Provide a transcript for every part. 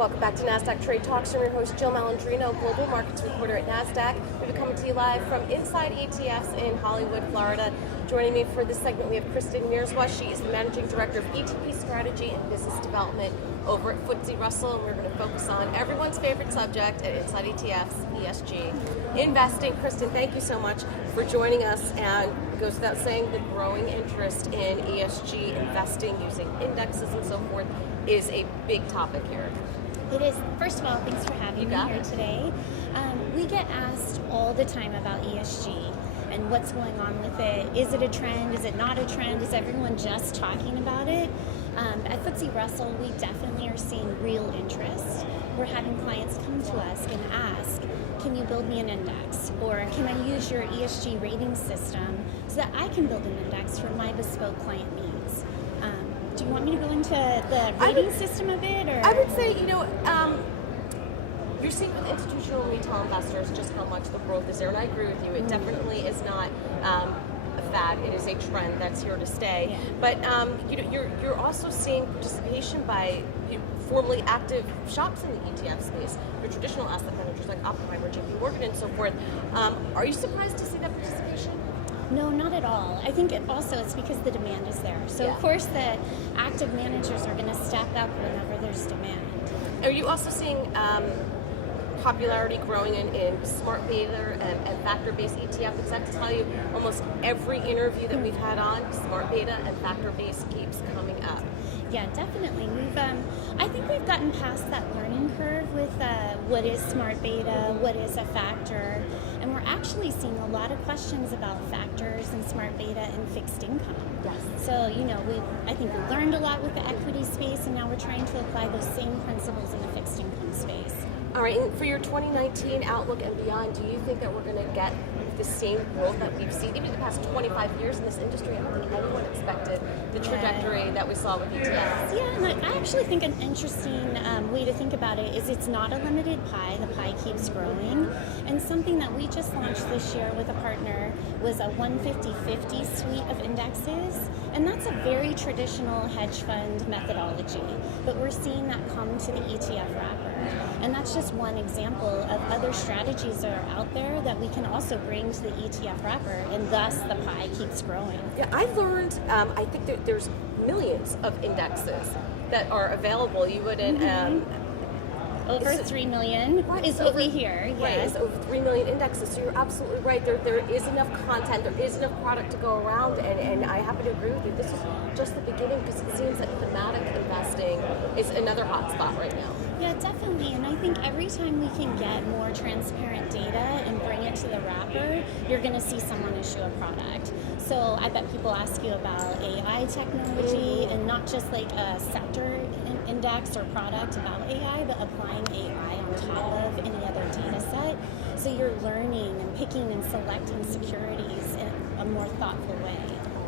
Welcome back to Nasdaq Trade Talks. I'm your host, Jill Malandrino, Global Markets Reporter at Nasdaq. We're coming to you live from Inside ETFs in Hollywood, Florida. Joining me for this segment, we have Kristen Mirswa. She is the Managing Director of ETP Strategy and Business Development over at FTSE Russell, and we're going to focus on everyone's favorite subject at Inside ETFs, ESG. Investing. Kristen, thank you so much for joining us, and it goes without saying the growing interest in ESG investing using indexes and so forth is a big topic here. It is. First of all, thanks for having me here today. We get asked all the time about ESG and what's going on with it. Is it a trend? Is it not a trend? Is everyone just talking about it? At FTSE Russell, we definitely are seeing real interest. We're having clients come to us and ask, can you build me an index? Or can I use your ESG rating system so that I can build an index for my bespoke client needs? Do you want me to go into the rating system a bit? Or? I would say, you're seeing with institutional and retail investors just how much the growth is there, and I agree with you. It definitely is not a fad. It is a trend that's here to stay. Yeah. But you're also seeing participation by formerly active shops in the ETF space, your traditional asset managers like Oppenheimer, JP Morgan, and so forth. Are you surprised to see that participation? No, not at all. I think it's because the demand is there. So of course the active managers are going to step up whenever there's demand. Are you also seeing popularity growing in smart beta and factor-based ETF? Because I have to tell you, almost every interview that we've had on, smart beta and factor-based keeps coming up. Yeah, definitely. I think we've gotten past that learning curve with what is smart beta, what is a factor, and we're actually seeing a lot of questions about factors and smart beta and fixed income. Yes. So, I think we learned a lot with the equity space, and now we're trying to apply those same principles in the fixed income space. All right, and for your 2019 outlook and beyond, do you think that we're going to get the same growth that we've seen even in the past 25 years in this industry? I don't think anyone expected the trajectory that we saw with ETFs. Yeah, and I actually think an interesting way to think about it is it's not a limited pie. The pie keeps growing. And something that we just launched this year with a partner was a 150-50 suite of indexes. And that's a very traditional hedge fund methodology. But we're seeing that come to the ETF wrapper. And that's just one example of other strategies that are out there that we can also bring to the ETF wrapper, and thus the pie keeps growing. Yeah, I've learned, I think that there's millions of indexes that are available. You wouldn't... Over 3 million is what we hear. Right, it's over 3 million indexes. So you're absolutely right. There is enough content, there is enough product to go around, and I happen to agree with you. This is just the beginning, because it seems that thematic investing is another hot spot right now. Yeah, definitely. And I think every time we can get more transparent data and bring it to the wrapper, you're going to see someone issue a product. So I bet people ask you about AI technology, and not just like a sector index or product about AI, but applying AI on top of any other data set. So you're learning and picking and selecting securities in a more thoughtful way.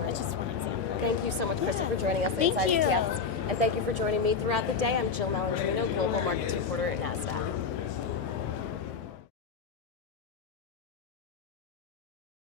That's just one example. Thank you so much, Kristen, for joining us at Inside ETFs. And thank you for joining me throughout the day. I'm Jill Malandrino, Global Markets Reporter at Nasdaq.